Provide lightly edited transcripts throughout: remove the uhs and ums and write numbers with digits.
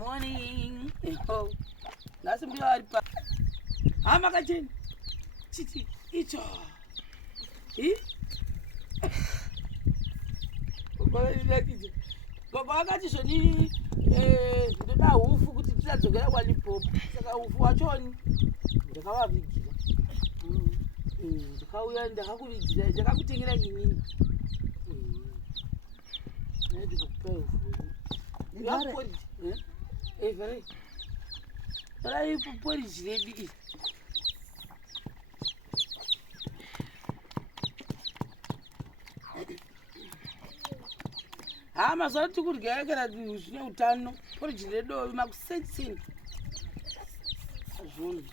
morning. Ngasi mbuya ari pa. Hama kacheni. Chiti icho. Baba akati zvoni ndoda hufu kuti tisadzokera kwaLimpopo. Saka hufu wachoni ndakavavigira. Ndakauya ndakakuvigira ndakakutengera inini. Nedi kupa hufu. Yapori. Vere. Rai pori ziredi. Mazuva ano tikurya kana zvine utano poriji redo makusenseni zvoni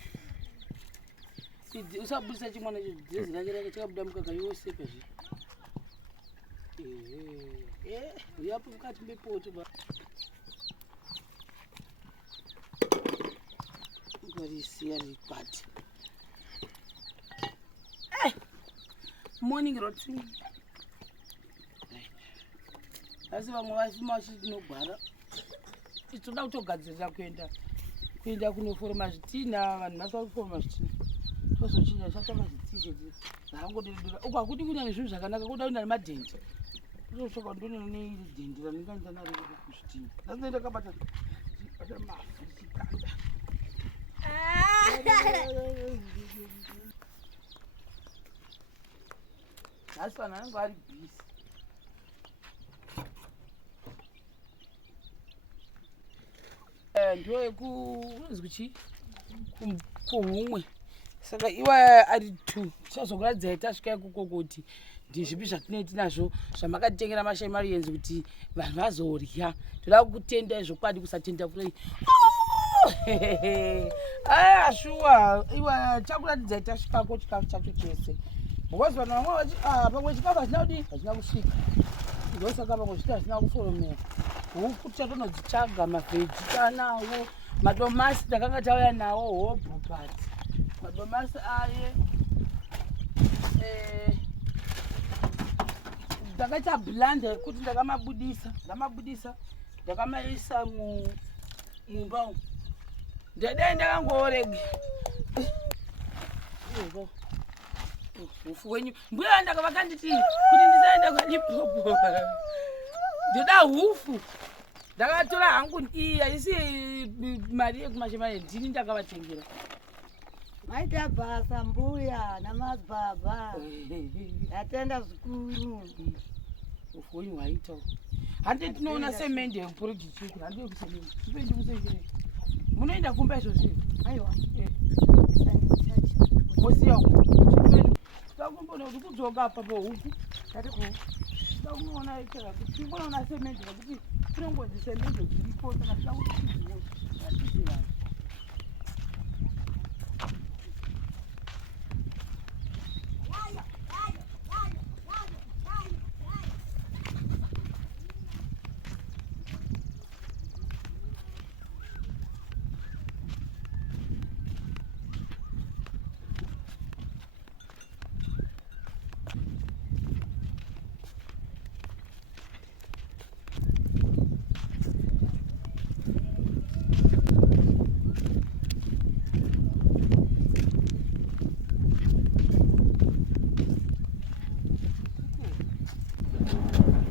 usabudisa chimwana dhirezi rake rake chakabuda mukaka yose pazvi uyapo mukati mepoto ngwarisiya rikwati morning routine. Asi vamwe vasima vachitinogara titoda kutogadzirira kuenda kunoforoma zvitina vanhu vasa kuforoma zvitina tozochinya chatanga zvitisheti zvaangodedera uko hakuti kunyanya zvinhu zvakanaka kuda kuenda nemadhendi tozotsvaka ndone neiri dhendi raningaenda naro kuzvitina asi ndakabata mavhu chikanda asi vanhu vanenge vari bhisi ndoyekunzwi kuhumwe saka iwa ari 2 tichazokuradzai tasvika ikuko kuti ndizvipi zvatinei tinazvo zvamakatitengera mashai marienzi kuti vanhu vazorya. Toda kukutendai zvokwadi kusatenda kurei shuwa iwa chakuradzai tasvikako chikafu chacho chese because vanhu vamwe pamwe chikafu hazina kudii hazina kusvika ndosaka pamwe zviti hazina kuforomera huku tichatonodzitsvaga mavheji tanawo madomasi takanga tauya nawo hobho pati madomasi aye ndakaita blanda yekuti ndakamabudisa ndakamaisa mumba ndadai ndakangoorege hufu wenyu mbuya ndakavakanditi kuti ndisaenda kwaLimpopo ndoda hufu ndakatora hangu iyi haisi mari yekumashemane ndini ndakavatengera maita basa mbuya namababa atenda zvikuru hufu wenyu hwaitawo handi tinoona semende yeprojekti handi yekusemende ipendi kusengere munoenda kumba izvozvi aiwa mosiya takumbona kuti kudzoka apapo huku tatiko takuona ikera kuti tinoona semende nekuti tinongozi semende dziripo saka tida kuti tizivo atizi vanhu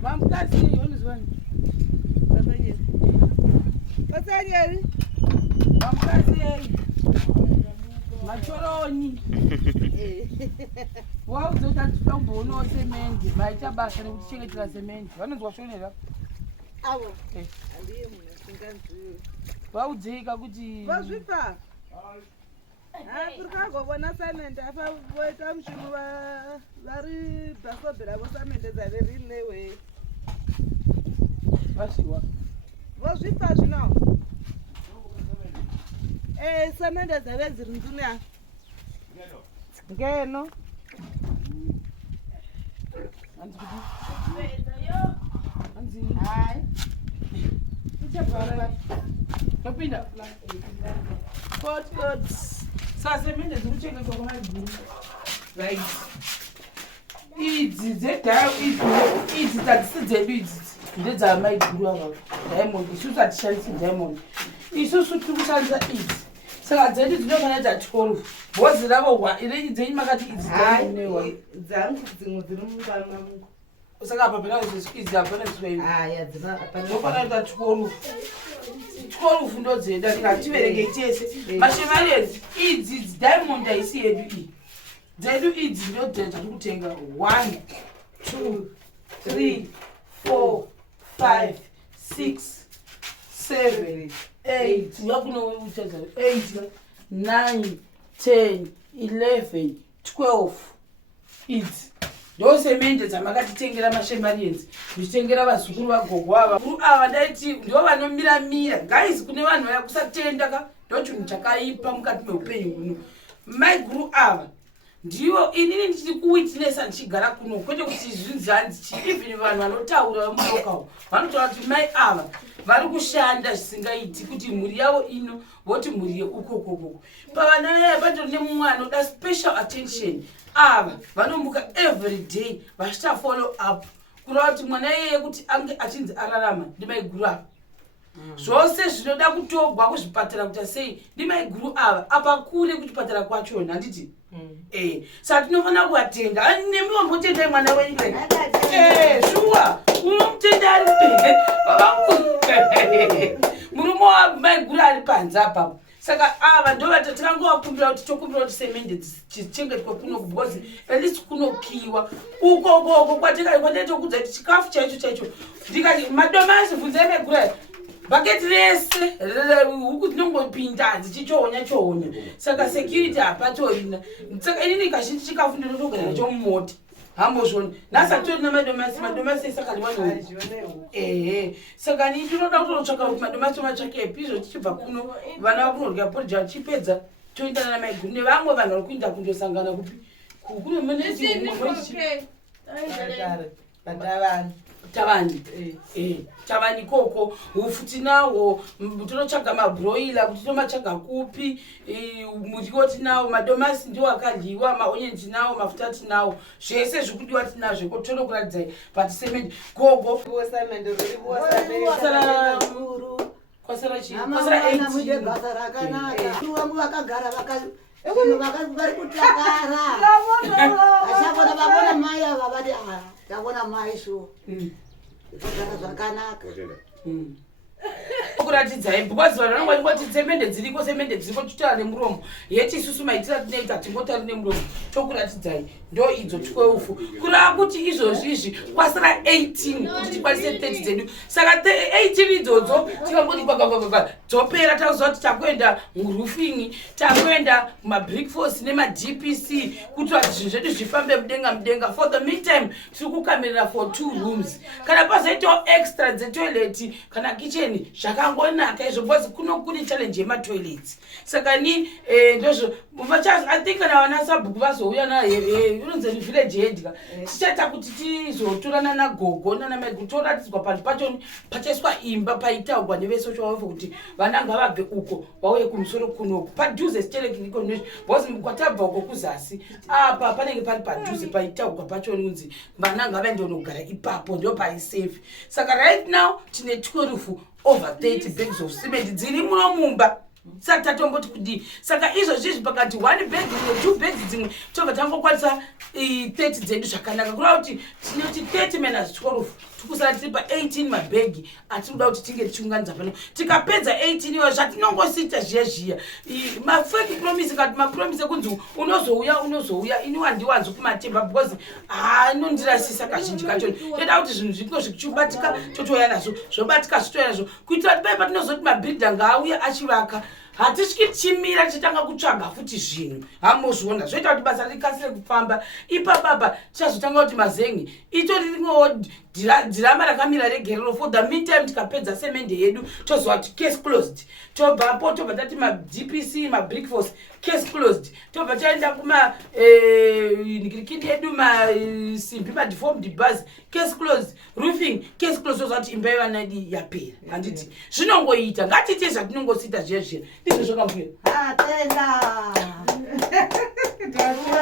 Mamkazi, unizwani? Pasanyeri. Mamkazi, machoroni. Waudzota titomboona semende, maita basa rekutichengetera semende. Vanonzwa shonera? Avo. Andiye munhu asinganzivi. Waudzika kuti Vazvipa. Kuri kangobona samende apa voita mushumo vari bhasobhera vosamende dzave rilewe vashiwa vozvipa zvino samende dzave dziri nzunya ngeno hai topinda sasemende dzikuchengetwa kwamaguru right idzi dzedhau idzi dzadzisi dzedu idzi ndedzamai guru ava diamond. Isusu hatishandisi diamond, isusu tiri kushandisa idzi. Saka dzedu dzinofanaita 12 bhozi ravo renyu dzenyu makati idzi dzangu dzimwe dziri mungana mangu. Saka apa pena idzi hapana zviswei ndofanaita 12 ndo dzeda ngativerekei tese. Mashemarezi idzi diamond haisi yedu iyi, dzedu idzi ndo dzatiri kutenga 1 2 3 4 5 6 7 8 yakunouchaza 8 9 10 11 12 idzi ndo semende dzamakatitengera mashemarienzi, muchitengera vazukuru vagogo ava. Guru ava ndaiti ndo vanomiramira guys. Kune vanhu vaya kusatenda ka ndo chinhu chakaipa mukati meupenyu huno. Maiguru ava ndivo inini ndichiri kuwitinesa ndichigara kuno, kwete kuti zvinzanzi even vanhu vanotaura vamulokawo vanotaura kuti mai ava vari kushanda zvisingaiti kuti mhuri yavo ino voti mhuri yeukokokoko. Pavana vaya patori nemumwe anoda special attention. Ava vanomuka every day vachita follow up kureva kuti mwana iyeye kuti ange achinzi ararama ndimaiguru ava. Zvose zvinoda kutogwa kuzvipatara kuti sei ndimaiguru ava apa kure kuchipatara kwachona handiti. Saka tinofanira kuvatenda. Nemiwo mbotendai mwana wenyu shuwa unomutenda ari murume wamaiguru ari panze apapo. Saka ava ndo tikangovakumbira kuti tokumbira kuti semende dzichengetwe kuno kubhozi elisi kunokiwa ukokoko kwatindaitokudza kuti chikafu chaicho chaicho ndikati madomasi bvunzai maiguru bhaketi rese huku dzinongopinda dzichichohonya chohonya. Saka security hapatorina. Saka inini kazhinji chikafu ndinotogara nacho mumota hambozvoni nhasi hatorina madomasi esakaliwana. Saka nii tinoda kutotsvaka kuti madomasi tomatsvakepi izvo tichibva kuno vana vakunorya porija chipedza toindana namaiguru nevamwe vanhu vari kuinda kundosangana kupi kuno tavani tavani koko hufu tinawo tonotsvaga mabroila kuti tomatsvaga kupi muriwo tinawo madomasi ndiwo akadliwa maonyeni tinawo mafuta tinawo zvese zvikudiwa tinazvo ko tonokuradzai patisemende gogo kwasara chii kwasara 8 basa rakanaka wangu vakagara vari kutakara achavona vavona mai ava vati tavona mai shuwa kugara zvakanaka kuratidzai because vanhu vanongwa ingoti semende dziriko totara nemuromo yeti isusu maitira tinoita tingotari nemuromo tokuratidzai ndo idzo 12 kurava kuti izvozvizvi kwasara 18 kuti tikwanise 30 dzedu. Saka 18 idzodzo tikangoti gwagwagwagwa dzopera takuziva kuti takuenda muroofing takuenda kumabrick force nemadpc kuti vati zvinhu zvedu zvifambe mudenga. For the meantime tiri kukamirira for 2 rooms kana pazoitawo extra dzetoilet kana kitchen zvakangonaka izvo because kuno kune challenge yematoilets. Saka ni ndozvo I think kana vana sabhuku vazouya unonzi village head tichaita kuti tizotorana nagogo nanamaiguru toratidzwa panhu pacho pachaiswa imba paitaugwa nevesocial welfare kuti vana ngavabve uko vauye kumusoro kunoku padhuze siterekiniko nezvi because kwatabva uko kuzasi apa panenge pari padhuze paitaugwa pacho unzi vana ngavaende kunogara ipapo ndo paisafe. Saka right now tine 12 over 30 bags of cement dziri muno mumba. Saka tatomboti kudii. Saka izvozvizvi pakati 1 bag ne 2 bags dzimwe tobva tangokwanisa 30 dzedu zvakanaka kureva kuti tinoti 30 minus 12 tikusara tiri pa 18 mabhegi atinoda kuti tinge tichiunganidza pano. Tikapedza 18 iwo zvatinongosita zviya mafake promise kati mapromise ekunzi unozouya ini wandiwanzi kumatemba because inondirasisa kazhinji kacho. Toda kuti zvinhu zvingo zvichibatika totoya nazvo zvobatika zvitoya nazvo kuitira kuti pai patinozoti mabhilda ngaauye achivaka hatisviki tichimira tichitanga kutsvaga futi zvinhu hamozviona zvoita kuti basa rikasire kufamba. Ipapapa tichazotanga kuti mazengi itori rimwewo dhirama rakamira regerero. For the meantime tikapedza semende yedu tozova kuti case closed. Tobvapo tobva tati madpc mabrick force case closed. Tobva taenda kuma nikirikindi yedu masimbi madeformed bus case closed. Roofing case closed. Tozva kuti imba yevana yedu yapera handiti zvinongoita ngatiite zvatinongosita zviya ndizvo zvakambuya atenda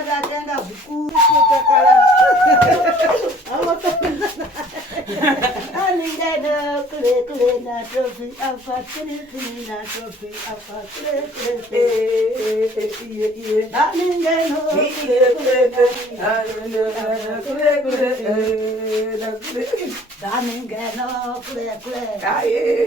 ndatenda zvikuru kule kule na trophy apa kule kule na trophy apa kule kule daningeno daningeno kule kule. Bye.